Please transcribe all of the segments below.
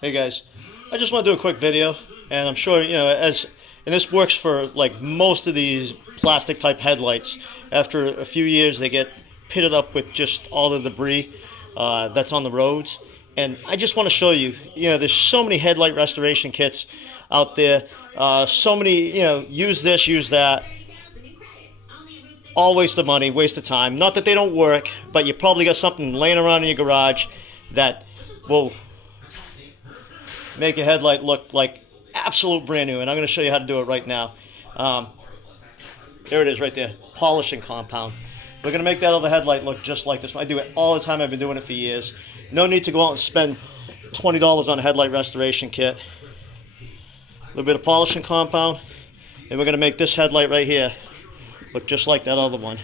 Hey guys, I just want to do a quick video, and I'm sure and this works for like most of these plastic type headlights. After a few years, they get pitted up with just all the debris that's on the roads, and I just want to show you. There's so many headlight restoration kits out there. So many, use this, use that. All waste of money, waste of time. Not that they don't work, but you probably got something laying around in your garage that will make a headlight look like absolute brand new, and I'm going to show you how to do it right now. There it is right there, polishing compound. We're going to make that other headlight look just like this one. I do it all the time. I've been doing it for years. No need to go out and spend $20 on a headlight restoration kit. A little bit of polishing compound, and we're going to make this headlight right here look just like that other one.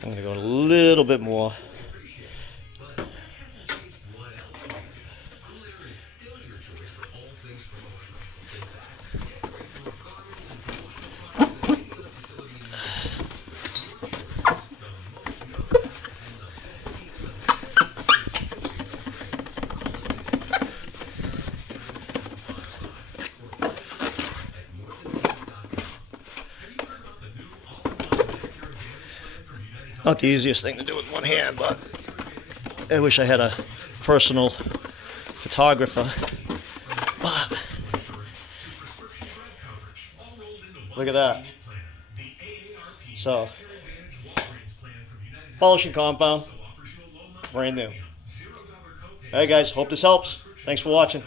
I'm going to go a little bit more. Not the easiest thing to do with one hand, but I wish I had a personal photographer. But look at that. So, polishing compound, brand new. Alright guys, hope this helps. Thanks for watching.